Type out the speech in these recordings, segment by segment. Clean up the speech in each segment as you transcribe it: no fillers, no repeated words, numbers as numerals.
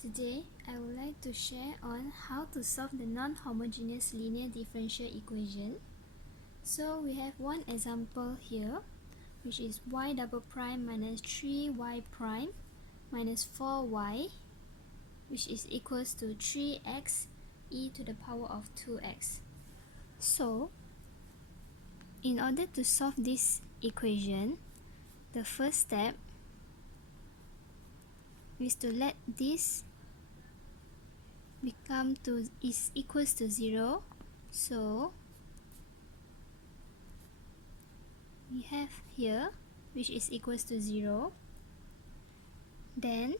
Today, I would like to share on how to solve the non-homogeneous linear differential equation. So we have one example here, which is y double prime minus 3y prime minus 4y, which is equals to 3x e to the power of 2x. So, in order to solve this equation, the first step is to let this is equals to 0. So we have here which is equals to 0. Then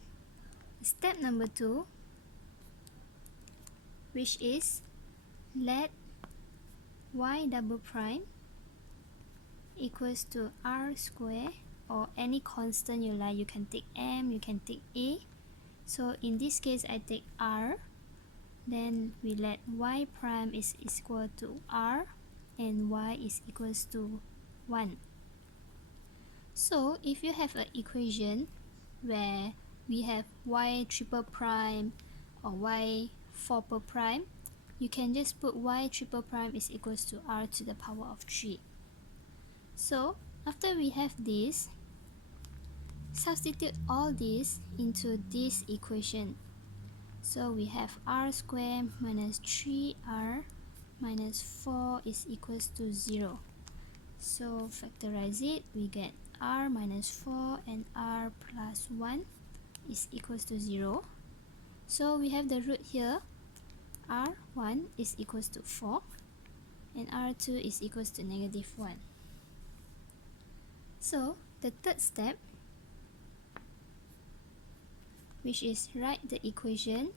step number 2, which is let y double prime equals to r square, or any constant you like. You can take m, you can take a. So in this case I take r. Then we let y prime is equal to r and y is equals to 1. So if you have an equation where we have y triple prime or y 4 prime, you can just put y triple prime is equals to r to the power of 3. So after we have this, substitute all this into this equation. So we have r squared minus 3r minus 4 is equals to 0. So factorize it, we get r minus 4 and r plus 1 is equals to 0. So we have the root here, r1 is equals to 4 and r2 is equals to negative 1. So the third step, which is write the equation.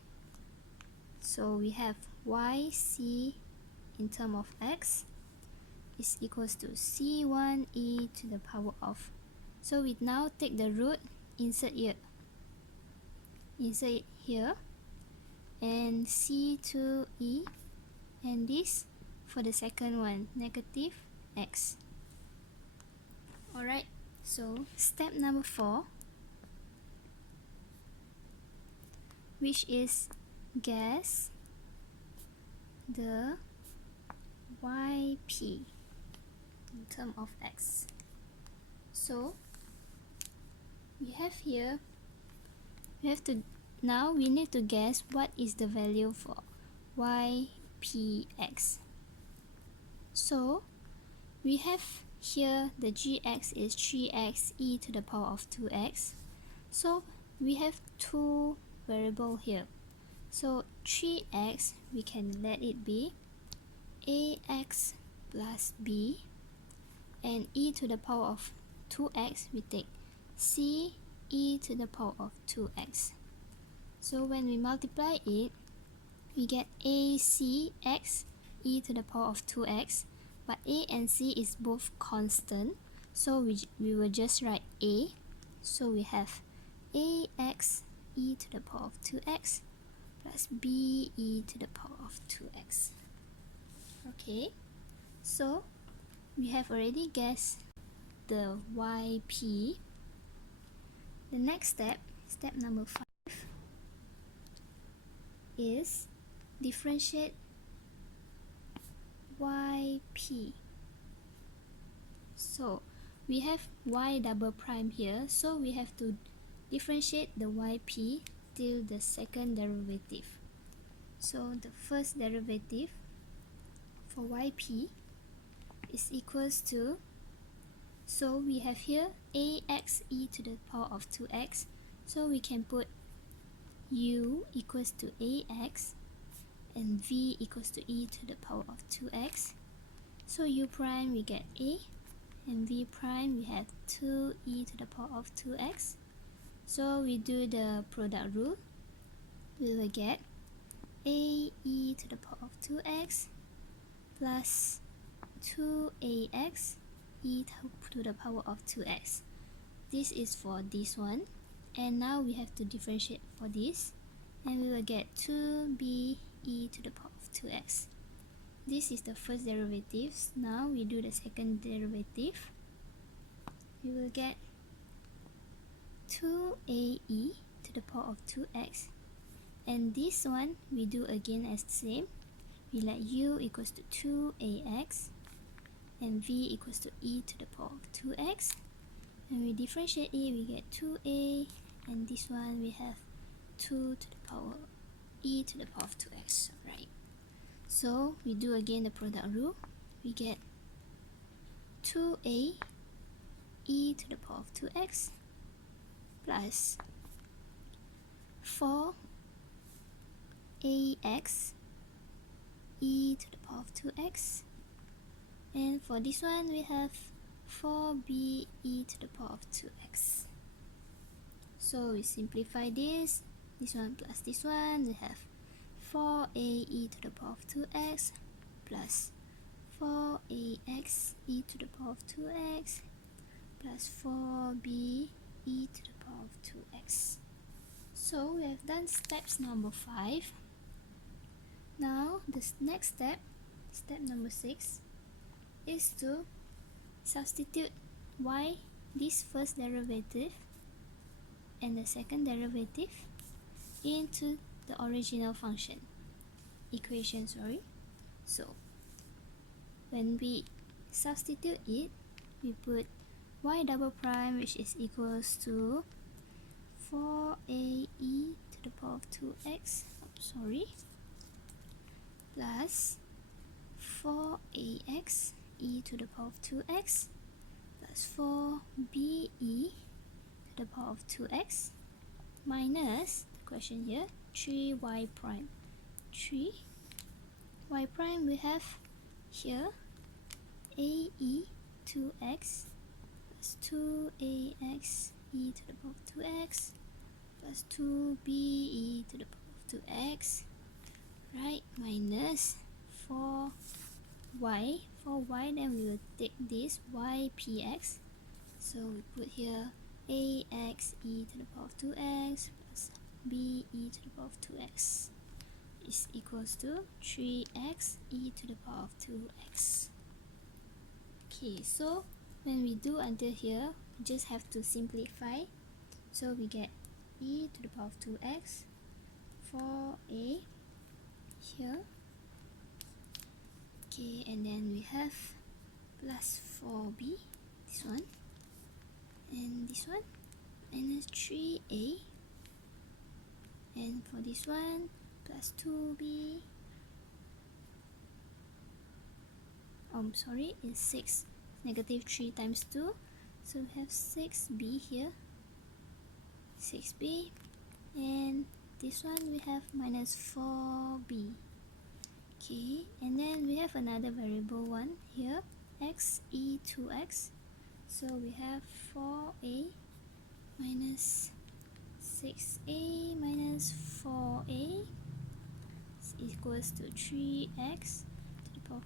So we have yc in term of x is equals to c1e to the power of. So we now take the root, insert it here, and c2e, and this for the second one, negative x. Alright, so step number 4, which is guess the yp in term of x. So we have here, now we need to guess what is the value for ypx. So we have here the gx is 3x e to the power of 2x. So we have two variables here. So 3x, we can let it be ax plus b, and e to the power of 2x, we take c e to the power of 2x. So when we multiply it, we get acx e to the power of 2x, but a and c is both constant, so we will just write a. So we have ax e to the power of 2x plus b e to the power of 2x. Okay, so we have already guessed the yp. The next step, step number 5, is differentiate yp. So we have y double prime here, so we have to differentiate the yp till the second derivative. So the first derivative for yp is equals to, so we have here ax e to the power of 2x, so we can put u equals to ax and v equals to e to the power of 2x. So u prime we get a, and v prime we have 2e to the power of 2x. So we do the product rule, we will get a e to the power of 2x plus 2ax e to the power of 2x. This is for this one, and now we have to differentiate for this, and we will get 2b e to the power of 2x. This is the first derivative. Now we do the second derivative. We will get 2ae to the power of 2x And this one we do again as the same. We let u equals to 2ax and v equals to e to the power of 2x. When we differentiate it, we get 2a, and this one we have 2 to the power e to the power of 2x, right? So we do again the product rule. We get 2a e to the power of 2x plus 4ax e to the power of 2x, and for this one we have 4b e to the power of 2x. So we simplify this one plus this one, we have 4a e to the power of 2x plus 4ax e to the power of 2x plus 4b e to the power of 2x. So we have done steps number 5. Now the next step, step number 6, is to substitute y, this first derivative and the second derivative, into the original function equation. So when we substitute it, we put y double prime, which is equals to 4a e to the power of 2x, plus 4ax e to the power of 2x plus 4b e to the power of 2x minus the question here 3y prime. 3y prime we have here ae 2x plus 2ax e to the power of 2x plus 2b e to the power of 2x, right, minus 4y. For y, then we will take this ypx, so we put here ax e to the power of 2x plus b e to the power of 2x is equals to 3x e to the power of 2x. Okay, so when we do until here, we just have to simplify. So we get e to the power of 2x, 4a here, okay, and then we have plus 4b, this one, and this one, minus 3a, and for this one, plus 2b, is 6, negative 3 times 2, so we have 6b here, 6b, and this one we have minus 4b. Okay, and then we have another variable one here, x e 2x, so we have 4a minus 6a minus 4a is equals to 3x to the power of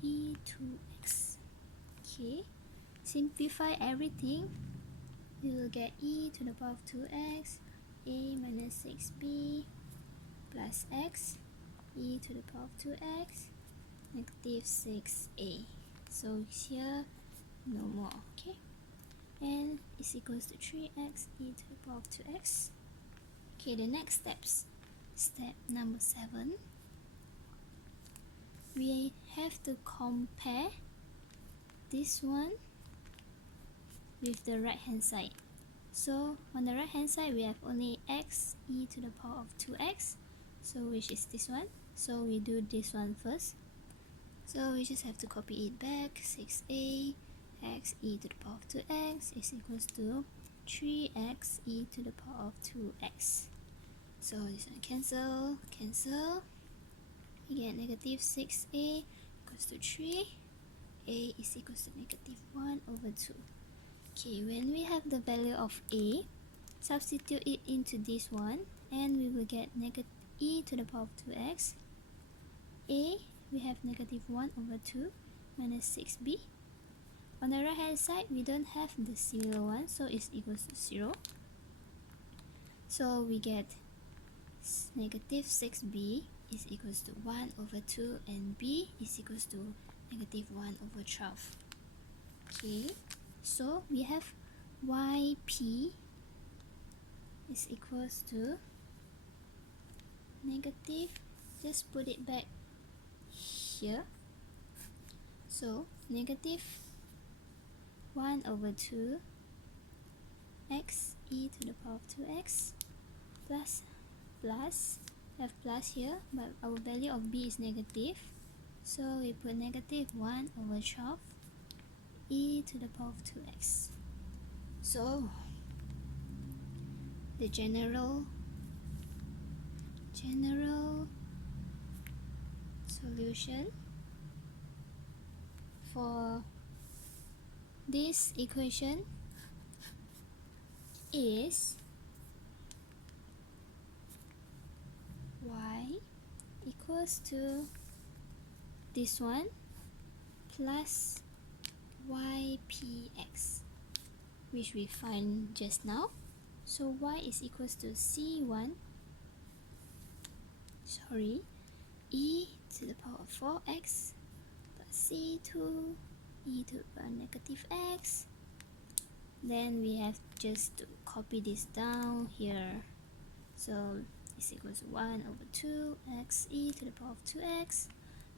e 2x. Okay, simplify everything, we will get e to the power of 2x, a minus 6b plus x e to the power of 2x, negative 6a. So here, no more, okay? And is equals to 3x e to the power of 2x. Okay, the next steps. Step number 7. We have to compare this one with the right hand side. So on the right hand side, we have only x e to the power of 2x, so which is this one. So we do this one first. So we just have to copy it back. 6a x e to the power of 2x is equals to 3x e to the power of 2x. So this one cancel. We get negative 6a equals to 3. A is equals to negative 1 over 2. Okay, when we have the value of a, substitute it into this one, and we will get negative e to the power of 2x. A, we have negative 1 over 2 minus 6b. On the right hand side, we don't have the similar one, so it's equals to 0. So we get negative 6b is equals to 1 over 2, and b is equals to negative 1 over 12. Okay, so we have yp is equals to negative, just put it back here. So negative 1 over 2 x e to the power of 2x plus have plus here, but our value of b is negative, so we put negative 1 over 12 e to the power of 2x. So the general solution for this equation is y equals to this one plus ypx, which we find just now. So y is equals to e to the power of 4x plus c2 e to the power negative x. Then we have just to copy this down here. So is equals to 1 over 2 x e to the power of 2x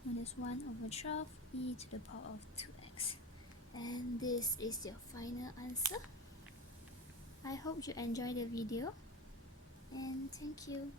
minus 1 over 12 e to the power of 2x. And this is your final answer. I hope you enjoyed the video, and thank you.